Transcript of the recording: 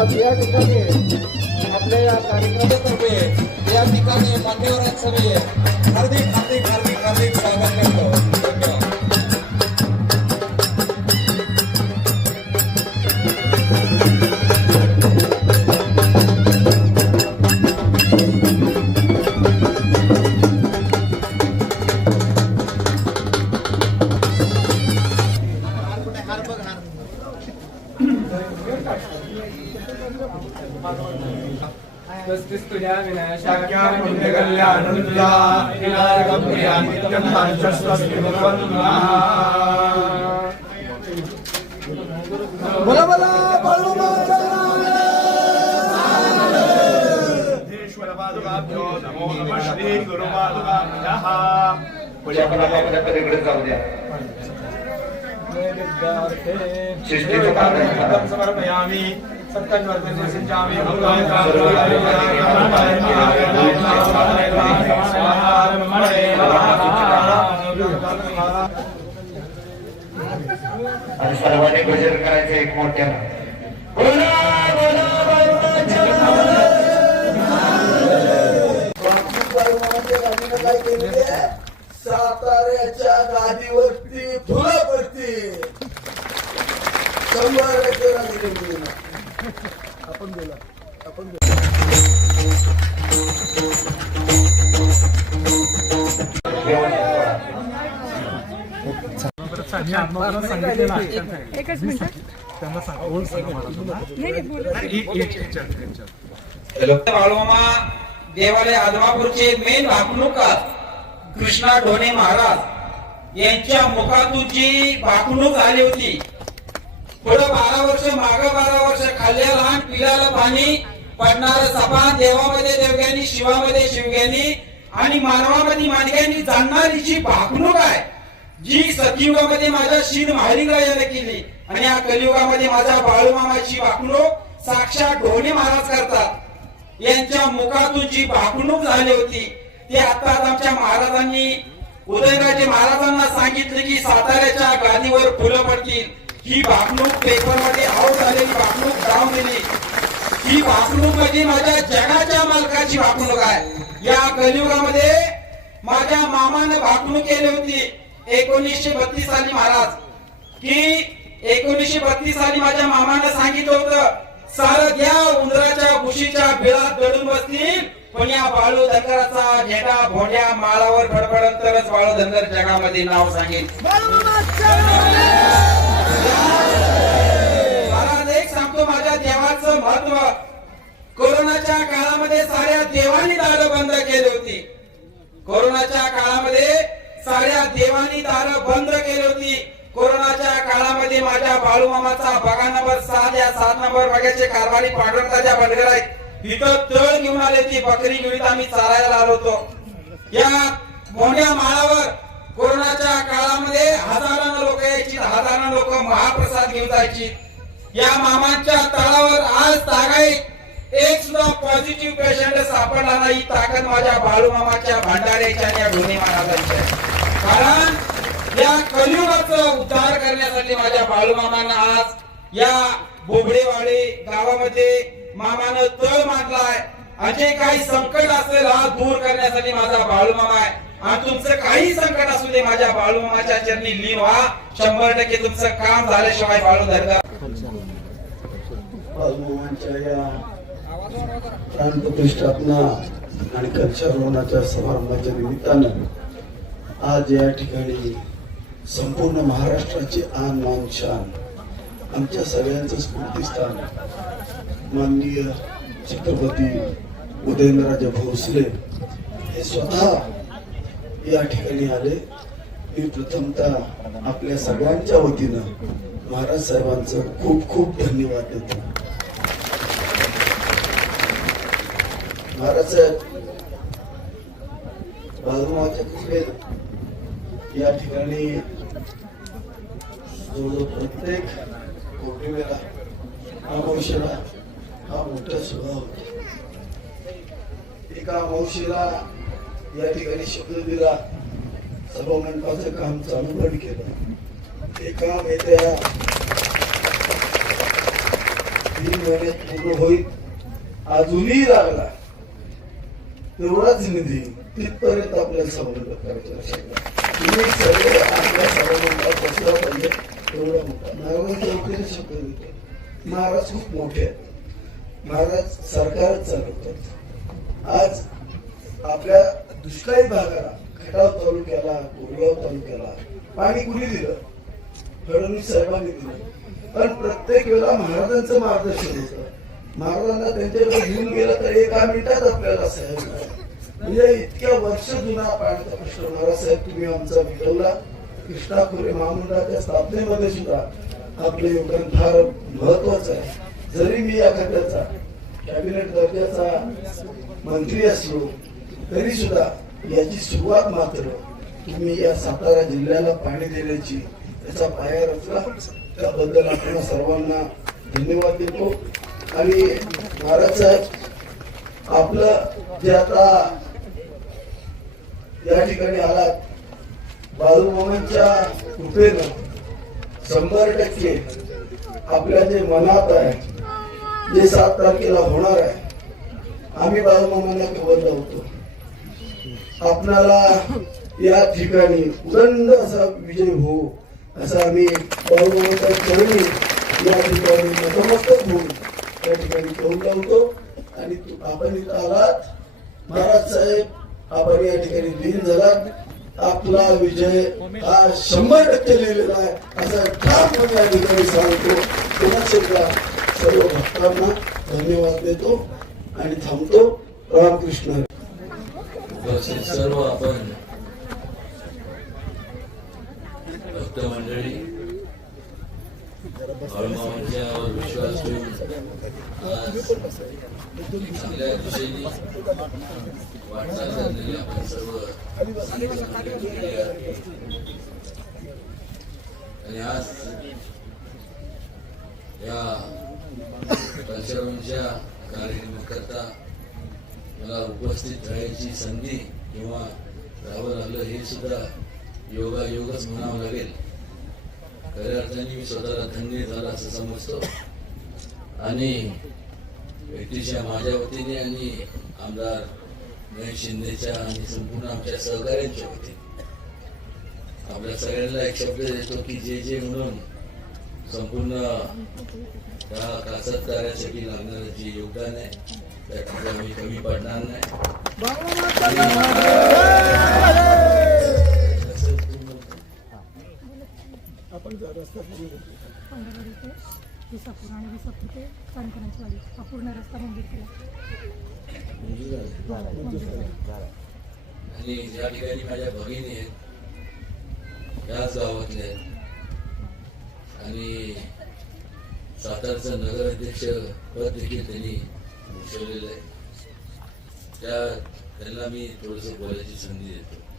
आज या ठिकाणी आपल्या या कार्यक्रमातर्फे या ठिकाणी मान्यवरांसर्वे हार्दिक हार्दिक हार्दिक हार्दिक स्वागत करतो. पस्तीस तुझ्या शाक्या पुण्यकल्याणुल्ला विनायकप्रिया नित्यं नाशस्वस्ति भगवन्नः बोला बोला बाळू सिद्धेश्वर नमो नमः श्री गुरु जाऊ द्या आणि सर्वांनी भजन करायचं एक मोठ्या साताऱ्याच्या गादीवरती फुलं पडती. शंभर टक्के आपण बोला आपण एकच मिनिट देवालय आदमापूरचे मेन भाकणूककार कृष्णा ढोणे महाराज यांच्या मुखातून जी भाकणूक आली होती पुढे बारा वर्ष माग बारा वर्ष खाल्ल्या लहान पिल्याला पाणी पडणार सपान देवामध्ये देवग्यानी शिवामध्ये शिवग्यानी आणि मानवामध्ये मानग्यांनी जाणणारी जी भाकणूक आहे. जी सतयुगामध्ये माझ्या शीन महालिंगराजाने केली आणि या कलियुगामध्ये माझ्या बाळूमामाची भाकणूक साक्षात ढोणे महाराज करतात. यांच्या मुखातून जी भाकणूक झाली होती ती आताच आमच्या महाराजांनी उदयराजे महाराजांना सांगितले की साताऱ्याच्या गादीवर फुलं पडतील. ही वागणूक पेपरमध्ये आऊट झालेली वागणूक जाऊन दिली ही वागणूक म्हणजे माझ्या जगाच्या मालकाची वागणूक आहे. या कलियुगामध्ये माझ्या मामानं वागणूक केली होती एकोणीसशे बत्तीस साली महाराज. की एकोणीसशे बत्तीस साली माझ्या मामानं सांगितलं होतं सर या उंदराच्या भुशीच्या बिळात दडून बसतील पण या बाळू धनगराचा झेंडा भोंड्या माळावर फडफडत तरच बाळू धनगर जगामध्ये नाव सांगेल महत्त्व. कोरोनाच्या काळामध्ये साऱ्या देवानी दारं बंद केली होती. कोरोनाच्या काळामध्ये साऱ्या देवानी दारं बंद केली होती. कोरोनाच्या काळामध्ये माझ्या बाळूमामाचा बघा नंबर सात या सात नंबर बघायचे कारभारी पांढरताच्या बंडगर आहेत इथं तळ घेऊन आले ती बकरी घेऊन आम्ही चारायला आलो होतो. या मोठ्या माळावर कोरोनाच्या काळामध्ये हजारानं लोक यायची हजारानं लोक महाप्रसाद घेऊन जायची. या मामांच्या तळावर आज तागाईत एक सुद्धा पॉझिटिव्ह पेशंट सापडला नाही. ताकद माझ्या बाळूमामाच्या भांडाऱ्याच्या आणि या ढोणे महाराजांच्या कारण या कलियुगाचा उद्धार करण्यासाठी माझ्या बाळूमामानं आज या बोबडेवाडे गावामध्ये मामानं तळ मांडलाय. असे काही संकट असेल हा दूर करण्यासाठी माझा बाळूमामा आहे. आणि तुमचं काही संकट असू दे माझ्या बाळूमामाच्या चरणी लीन व्हा शंभर टक्के तुमचं काम झाल्याशिवाय बाळू धरगा बालमामांच्या या प्राणप्रतिष्ठापना आणि कक्षारोहणाच्या समारंभाच्या निमित्तानं आज या ठिकाणी संपूर्ण महाराष्ट्राची आन मान शान आमच्या सगळ्यांचं स्फूर्तीस्थान माननीय छत्रपती उदयनराजे भोसले हे स्वतः या ठिकाणी आले. मी प्रथमतः आपल्या सगळ्यांच्या वतीनं महाराज साहेबांचं खूप खूप धन्यवाद देतो. महाराज साहेब कृपेत या ठिकाणी जवळजवळ प्रत्येक पौर्णिमेला अमावशेला हा मोठा सोहळा होता एका अमावशेला या ठिकाणी शब्द दिला सभा मंडपाचं काम चालू पण केलं. एका काम येत्या तीन महिन्यात पूर्ण होईल अजूनही लागला. एवढाच निधी तिथपर्यंत आपल्याला समृद्ध करायचं लक्षात तुम्ही आपल्या सर्वांना बसला पाहिजे एवढा मोठा. महाराजांच्या वतीने शब्द देतो महाराज खूप मोठे आहेत. महाराज सरकारच चालवतात. आज आपल्या दुष्काळी भागाला खटाव तालुक्याला कोरगाव तालुक्याला पाणी कुणी दिलं? फडणवीस साहेबांनी दिलं. पण प्रत्येक वेळा महाराजांचं मार्गदर्शन होतं. महाराजांना त्यांच्याकडे घेऊन गेलं तर एका मिनिटात आपल्याला साहेब म्हणजे इतक्या वर्ष जुना पाण्याचा प्रश्न महाराज साहेब तुम्ही आमचा मिटवला. कृष्णा खोरे महामंडळाच्या स्थापनेमध्ये सुद्धा आपले योगदान फार महत्वाचं आहे. जरी मी या खात्याचा कॅबिनेट दर्जाचा मंत्री असलो तरी सुद्धा याची सुरुवात मात्र तुम्ही या सातारा जिल्ह्याला पाणी देण्याची त्याचा पाया रचला. त्याबद्दल आपण सर्वांना धन्यवाद देतो. आणि महाराज साहेब आपलं जे आता या ठिकाणी आलात बाळूमामांच्या कृपेनं शंभर टक्के आपल्या जे मनात आहे जे सात तारखेला होणार आहे आम्ही बाळूमामांना केवळ लावतो. आपणाला या ठिकाणी उदंड असा विजय हो असा आम्ही बाळूमामाच्या चरणी या ठिकाणी नतमस्तक होऊ त्या ठिकाणी करून लावतो आणि आपण इथं आलात. महाराज साहेब आपण या ठिकाणी लीन झालात. आपला विजय हा शंभर टक्के लिहिलेला आहे. असा ठामपणे या ठिकाणी सांगतो. पुन्हा सुद्धा सर्व भक्तांना धन्यवाद देतो. आणि थांबतो. रामकृष्ण. सर्व आपण भक्त मंडळी विश्वास वाटचाल आपण सर्व आणि आज या कल्चरच्या कार्यक्रमाकरता मला उपस्थित राहायची संधी किंवा राहावं लागलं हे सुद्धा योगायोगच म्हणावं लागेल. खऱ्या अर्थाने मी स्वतःला धन्य झाला असं समजतो. आणि व्यक्तीच्या माझ्या वतीने आणि आमदार गणेश शिंदेच्या आणि संपूर्ण आमच्या सहकार्यांच्या वतीने. आपल्या सगळ्यांना एक शब्द देतो की जे जे म्हणून संपूर्ण त्या कासत कार्यासाठी लागणारं जे योगदान आहे त्यात आम्ही कमी पडणार नाही. आपण जा- रस्ता ते विसापूर आणि विसापूर ते चांदकरांची वाडी हा पूर्ण रस्ता केला. आणि ज्या ठिकाणी माझ्या भगिनी आहेत त्याच गावातल्या आहेत. आणि सातारचं नगराध्यक्ष पद देखील त्यांनी भूषवलेलं आहे. त्या त्यांना मी थोडंसं बोलायची संधी देतो.